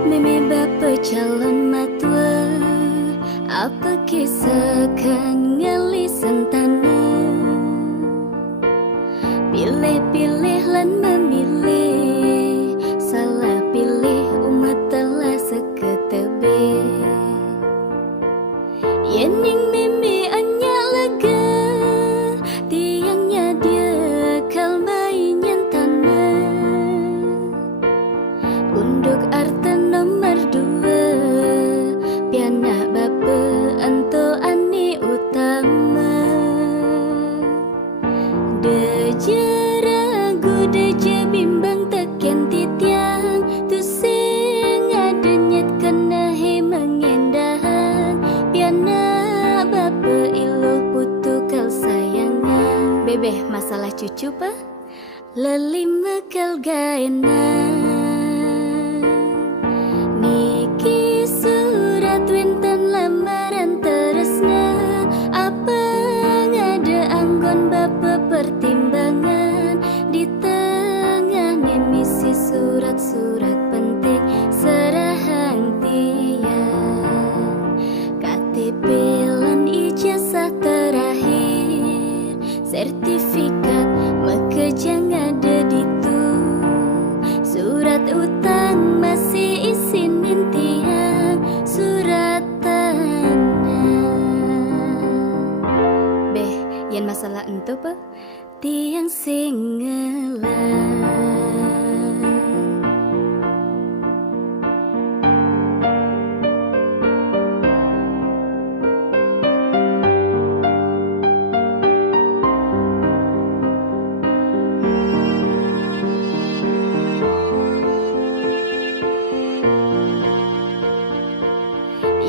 Meme bapa calon matua, apa kisah kan ngali sentana. Pilih-pilih lan memilih, salah pilih umat telah seketebe. Yening meme anya lega, tiangnya dia kalmai nyentana. Unduk arta nomor 2, piana bapa anto ani utama. Deje ragu deje bimbang teken titiang, tu sing ada nyet kena he mengendahan. Piana bapa iluh putu kal sayangan. Bebeh masalah cucu pa lelima kal gaenan. Niki surat winten lamaran teresna, apa ngada anggon bapa pertimbangan. Di tengah misi surat-surat penting serahang tiang, KTP lan ijazah terakhir, sertifikat makejang ada ditu. Surat utang masih isinin tiang, surat tanah. Beh, yang masalah ento pa tiang singelan.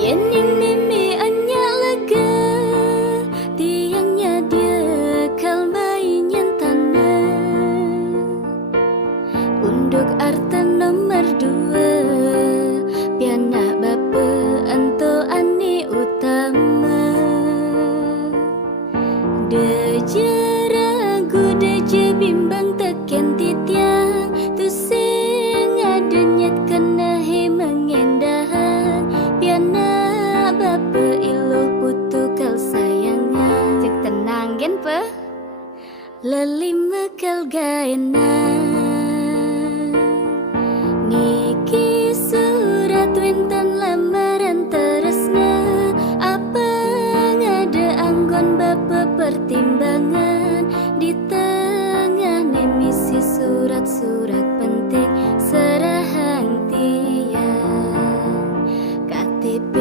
Yening meme anya lega, tiangnya dia kalmai nyentana. Unduk arta nomor 2, piana bapa anto ani utama. Deje ragu deje bimbang teken titiang, tu sing ada nyet kena he mengendahan. Piana bapa iluh putu kal sayangan. Cek tenang gen pa lelima kal gaenan. Niki surat winten lamaran teresna, apa ngada anggon bapa pertimbangan. Di tengah misi surat-surat penting serahang tiang, KTP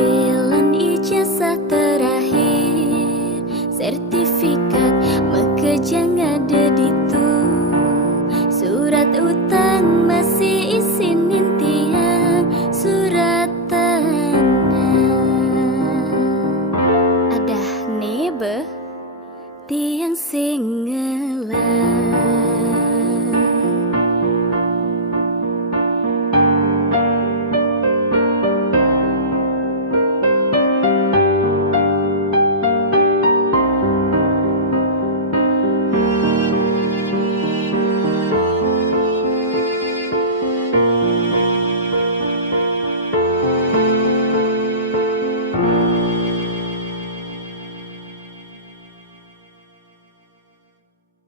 lan ijazah terakhir, sertifikat makejang ada ditu. Surat utang